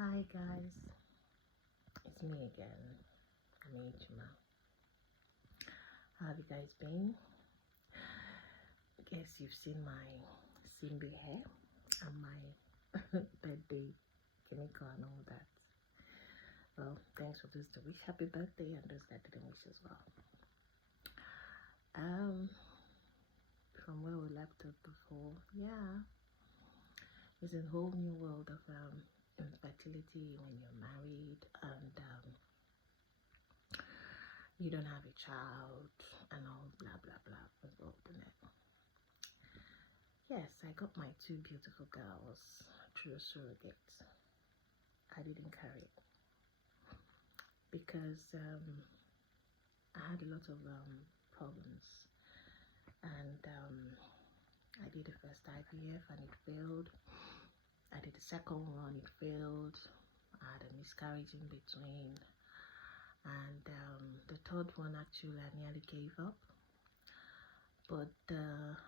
Hi guys, it's me again, Anichima. How have you guys been? Guess you've seen my Simbi hair and my birthday chemical and all that. Well, thanks for those to wish happy birthday and those that didn't wish as well. From where we left off before, yeah, it's a whole new world of infertility when you're married and you don't have a child and all blah blah blah involved in it. Yes, I got my two beautiful girls through a surrogate. I didn't carry it because I had a lot of problems, and I did the first IVF and it failed. I did the second one, it failed. I had a miscarriage in between, and the third one actually I nearly gave up, but the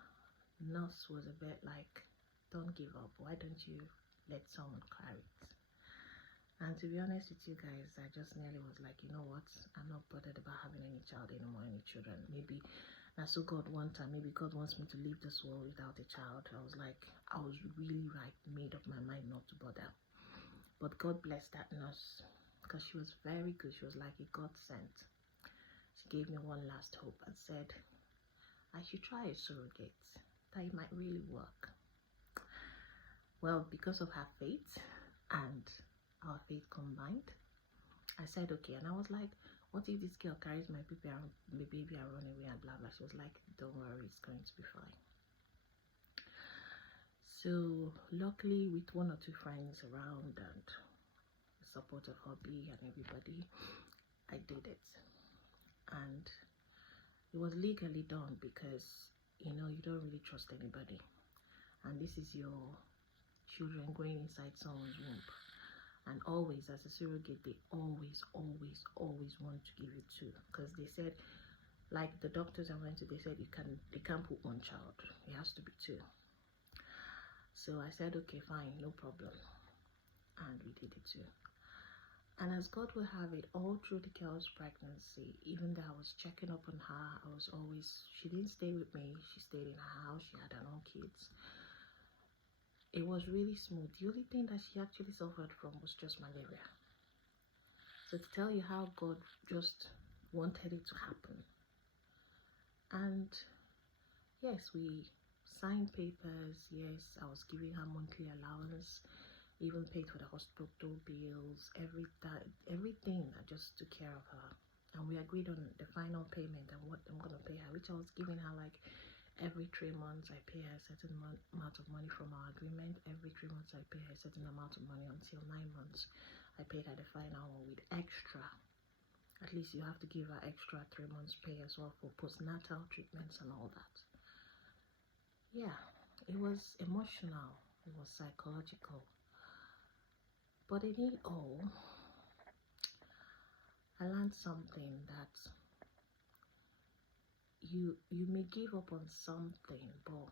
nurse was a bit like, don't give up, why don't you let someone carry it? And to be honest with you guys, I just nearly was like, you know what, I'm not bothered about having any child anymore, any children. Maybe that's so God one time, maybe God wants me to leave this world without a child. I was like, I was really like made up my mind not to bother. But God bless that nurse, because she was very good. She was like a God sent. She gave me one last hope and said I should try a surrogate, that it might really work. Well, because of her faith and our faith combined, I said okay. And I was like, what if this girl carries my baby and run away and blah blah? She was like, don't worry, it's going to be fine. So luckily, with one or two friends around and the support of hubby and everybody, I did it. And it was legally done because you don't really trust anybody, and this is your children going inside someone's womb. And always, as a surrogate, they always want to give you two, because they said, like the doctors I went to, they said they can't put one child, it has to be two. So I said okay, fine, no problem, and we did it too. And as God will have it, all through the girl's pregnancy, even though I was checking up on her, she didn't stay with me, she stayed in her house, she had her own kids. It was really smooth. The only thing that she actually suffered from was just malaria. So to tell you how God just wanted it to happen. And yes, we signed papers. Yes, I was giving her monthly allowance, even paid for the hospital bills, everything. I just took care of her. And we agreed on the final payment and what I'm going to pay her, which I was giving her like every 3 months I pay her a certain amount of money from our agreement. Every 3 months I pay her a certain amount of money until 9 months. I paid her the final one with extra. At least you have to give her extra 3 months pay as well for postnatal treatments and all that. Yeah, it was emotional, it was psychological, but in it all, I learned something that you may give up on something, but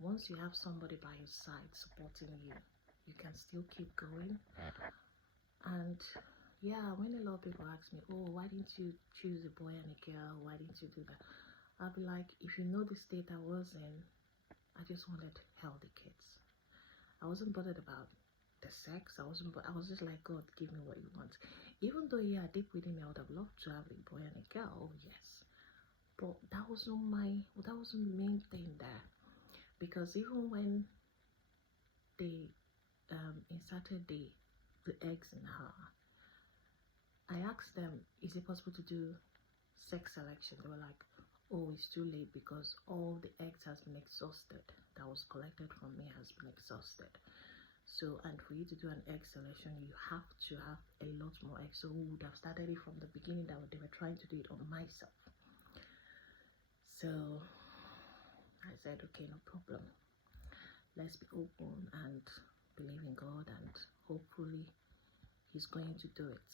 once you have somebody by your side supporting you, you can still keep going. And yeah, when a lot of people ask me, oh, why didn't you choose a boy and a girl, why didn't you do that, I'll be like, if you know the state I was in, I just wanted healthy kids. I wasn't bothered about the sex. I was just like, God, give me what you want. Even though, yeah, deep within me, I would have loved to have a boy and a girl, yes, but that wasn't the main thing there. Because even when they inserted the eggs in her, I asked them, is it possible to do sex selection? They were like, oh, it's too late because all the eggs has been exhausted, that was collected from me has been exhausted. So, and for you to do an egg selection, you have to have a lot more eggs. So we would have started it from the beginning, that they were trying to do it on myself. So I said, okay, no problem, let's be open and believe in God, and hopefully he's going to do it.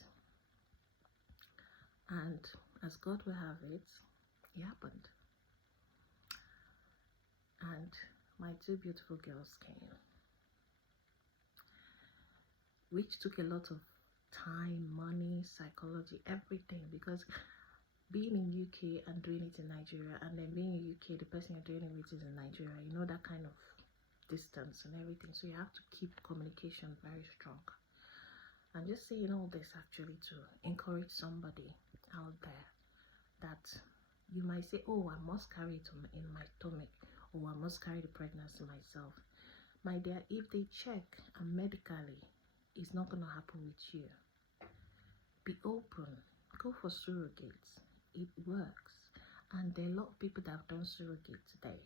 And as God will have it, it happened. And my two beautiful girls came. which took a lot of time, money, psychology, everything, because being in UK and doing it in Nigeria, and then being in UK, the person you're doing it with is in Nigeria, you know, that kind of distance and everything. So you have to keep communication very strong. I'm just saying all this actually to encourage somebody out there that you might say, oh, I must carry it in my stomach, or I must carry the pregnancy myself. My dear, if they check and medically it's not going to happen with you, be open, go for surrogates. It works, and there are a lot of people that have done surrogate today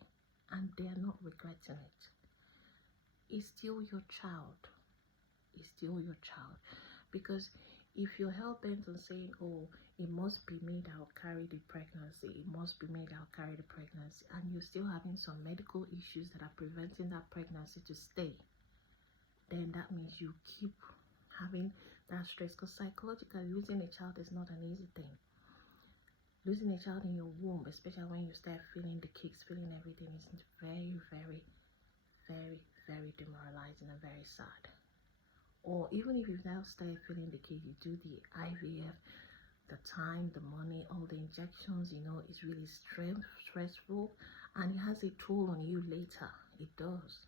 and they are not regretting it. It's still your child. It's still your child. Because if you're hell-bent on saying, oh, it must be me that will carry the pregnancy, it must be me that will carry the pregnancy, and you're still having some medical issues that are preventing that pregnancy to stay, then that means you keep having that stress. Because psychologically, losing a child is not an easy thing. Losing a child in your womb, especially when you start feeling the kicks, feeling everything, is very, very, very, very demoralizing and very sad. Or even if you now start feeling the kicks, you do the IVF, the time, the money, all the injections, you know, it's really stressful, and it has a toll on you later. It does.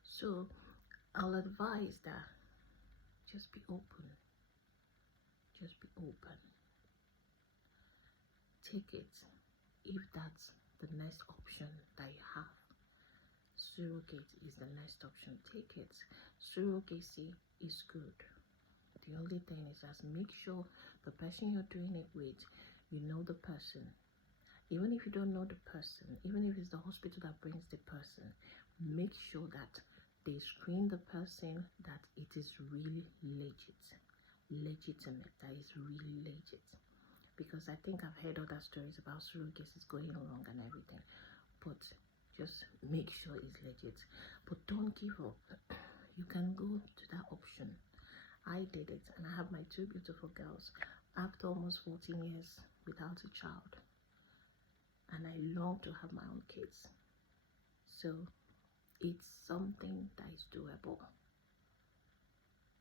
So I'll advise that just be open. Just be open. Take it if that's the next option that you have. Surrogate is the next option. Take it. Surrogacy is good. The only thing is just make sure the person you're doing it with, you know the person. Even if you don't know the person, even if it's the hospital that brings the person, make sure that they screen the person, that it is really legitimate, that is really legit. Because I think I've heard other stories about surrogacy going wrong and everything, but just make sure it's legit. But don't give up. You can go to that option. I did it, and I have my 2 beautiful girls after almost 14 years without a child, and I long to have my own kids. So it's something that is doable.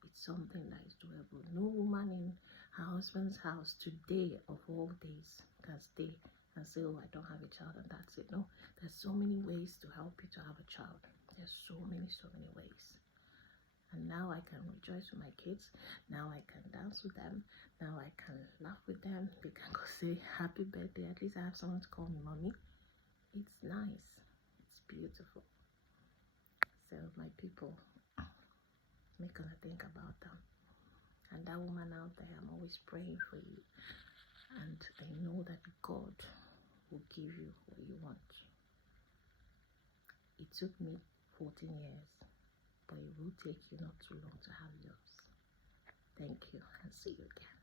It's something that is doable. No woman in her husband's house today of all days can stay and say, oh, I don't have a child and that's it. No, there's so many ways to help you to have a child. There's so many ways. And now I can rejoice with my kids. Now I can dance with them. Now I can laugh with them. They can go say happy birthday. At least I have someone to call me mommy. It's nice. It's beautiful. So my people, make us think about them. And that woman out there, I'm always praying for you. And I know that God will give you what you want. It took me 14 years, but it will take you not too long to have yours. Thank you, and see you again.